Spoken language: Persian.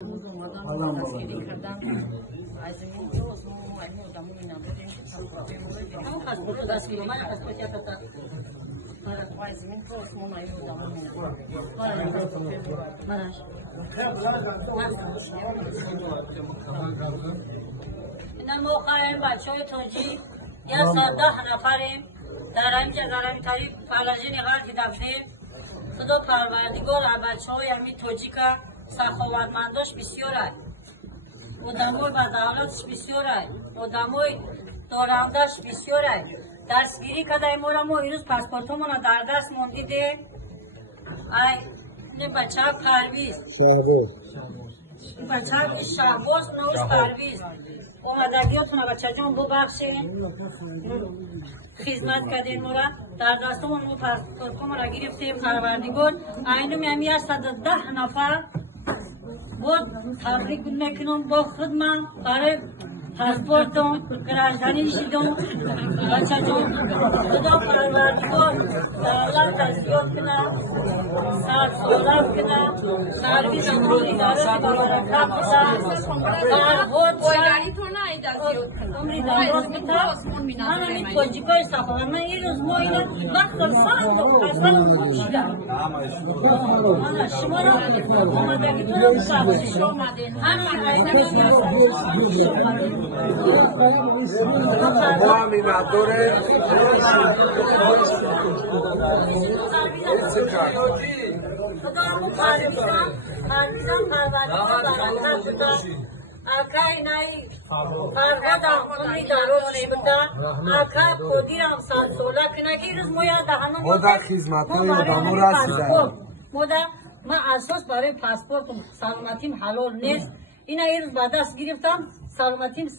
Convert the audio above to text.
این موقع بچه های تاجی یا 10 نفریم در اینجا در این طریق فلجی نگاه که دفته خدا پروردگار بچه های همین تاجیکا سخاوتمنداش بسیار است آدمای با دولتش بسیار است آدمای دارندش بسیار است دستگیری کده ما اینوز پاسپورتمون در دست موندیده این بچه ها پرویز بچه ها شهباز نوش پرویز اومدگیاتون بچه جان ببخشین خدمت کردین ما را در دستمون ما پاسپورتمون را گرفتیم پروردگار اینو میامی است 10 نفر بود تبریک میکنم با خودم برای پاسپورتم گرفتنی شدم بچه جان خدا پروردگار دولت زیاد کنه سالت کنه سرویس امروزی داره برکت بده در خود بایگانی تو نه ایده زیاد کنه امری دارد کنه من همی توجیبای استفاده من این روز ما اینه وقت فرد اصلا خوب شدم شما را آمدگی تو را بسازید همین اینه ما همین دوره خدا همون پرویزم پروردگار برکت بده اکای نایی فرقدم امی داروش بده اکا خودیرم سالسوله کنه که روز مویا دهنم خدا خدمت های آدمو رسیده من اساس برای پاسپورتم سلامتیم حلال نیست اینا یه روز بعد دست گرفتم سلامتیم 100%